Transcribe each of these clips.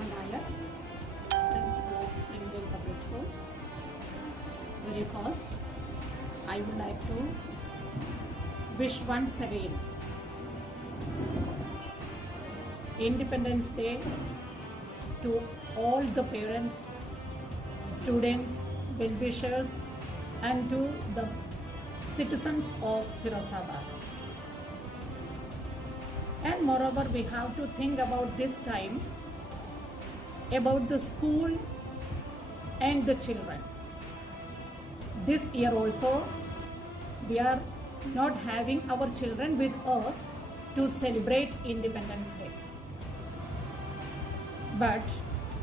Rama Nayak, Principal of Springdale Public School. Very first, I would like to wish once again Independence Day to all the parents, students, well-wishers and to the citizens of Firozabad. And moreover, we have to think about this time about the school and the children. This year also, we are not having our children with us to celebrate Independence Day. But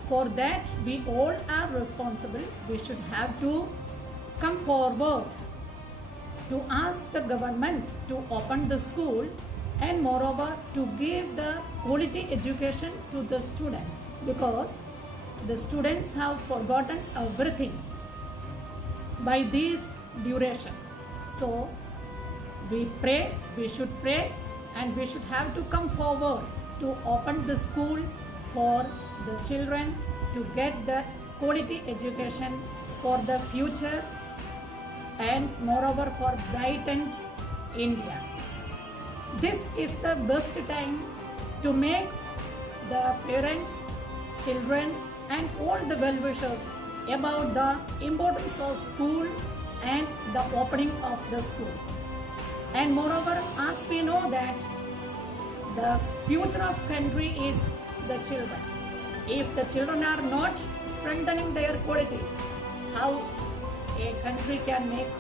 for that, we all are responsible. We should have to come forward to ask the government to open the school and moreover to give the quality education to the students, because the students have forgotten everything by this duration. So we should pray and we should have to come forward to open the school for the children to get the quality education for the future and moreover for brightened India. This is the best time to make the parents, children and all the well-wishers about the importance of school and the opening of the school. And moreover, as we know that the future of country is the children. If the children are not strengthening their qualities, how a country can make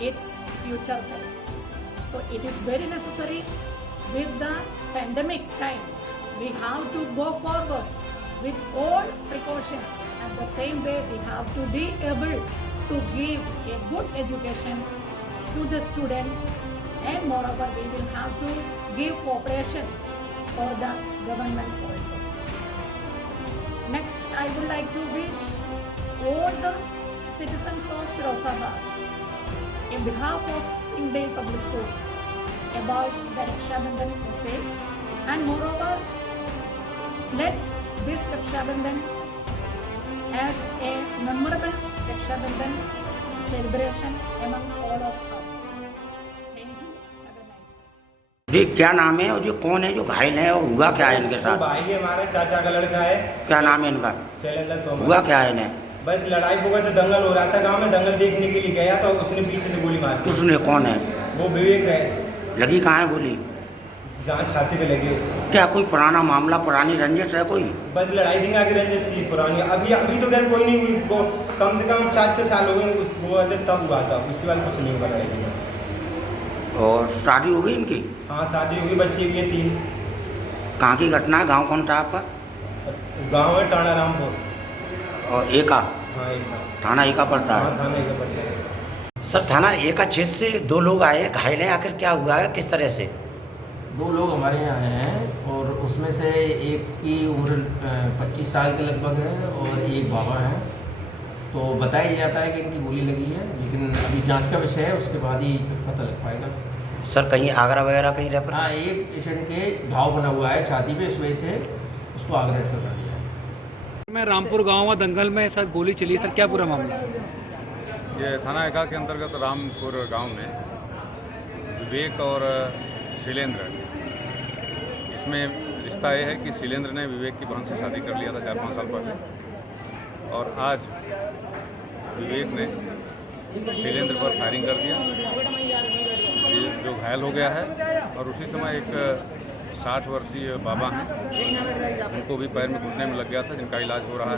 its future better? So it is very necessary with the pandemic time. We have to go forward with all precautions. At the same way, we have to be able to give a good education to the students, and moreover, we will have to give cooperation for the government also. Next, I would like to wish all the citizens of Firozabad, in behalf of Springdale Public School, about the Raksha Bandhan message, and moreover, let this Raksha Bandhan as a memorable Raksha Bandhan celebration among all of us. Thank you. Have a nice day. जी क्या नाम है और जो कौन है जो घायल है और हुआ क्या है इनके साथ? भाई है, हमारे चाचा का लड़का है। क्या नाम है इनका? शैलेंद्र तोमर। हुआ क्या है इन्हें? बस लड़ाई बहुत दंगल हो रहा था गांव में, दंगल देखने के लिए गया था, उसने पीछे से गोली मार दी। उसने कौन है? वो विवेक है। लगी कहाँ है गोली? जहाँ छाती पे लगी। क्या कोई पुराना मामला, पुरानी रंजिश है कोई? बस लड़ाई दिन आगे रंजिश थी पुरानी। अभी तो खैर कोई नहीं हुई, वो कम से कम 4-6 साल हो गए वो तब हुआ था, उसके बाद कुछ नहीं हुआ लड़ाई दिन। और शादी हो गई इनकी? हाँ शादी होगी, बच्चे भी हैं 3। कहाँ की घटना है? गाँव कौन था आपका? गाँव है टाणा रामपुर। और एका? हाँ एका। थाना एका पड़ता है? हाँ थाना एका पड़ता है। सर थाना एका क्षेत्र से 2 लोग आए हैं, घायल हैं, आखिर क्या हुआ है, किस तरह से? 2 लोग हमारे यहाँ आए हैं और उसमें से एक की उम्र 25 साल के लगभग है और एक बाबा है। तो बताया जाता है कि इनकी गोली लगी है, लेकिन अभी जांच का विषय है, उसके बाद ही पता लग पाएगा। सर कहीं आगरा वगैरह कहीं रेफर? हाँ, एक पेशेंट के घाव बना हुआ है छाती पे, इस वजह से उसको आगरा रेफर कर दिया है। मैं रामपुर गांव व दंगल में सर गोली चली, सर क्या पूरा मामला है? ये थाना एका के अंतर्गत रामपुर गांव में विवेक और शैलेंद्र, इसमें रिश्ता ये है कि शैलेंद्र ने विवेक की बहन से शादी कर लिया था 4-5 साल पहले, और आज विवेक ने शैलेंद्र पर फायरिंग कर दिया, जो घायल हो गया है। और उसी समय एक 60 वर्षीय बाबा हैं, उनको भी पैर में घुटने में लग गया था, जिनका इलाज हो रहा है।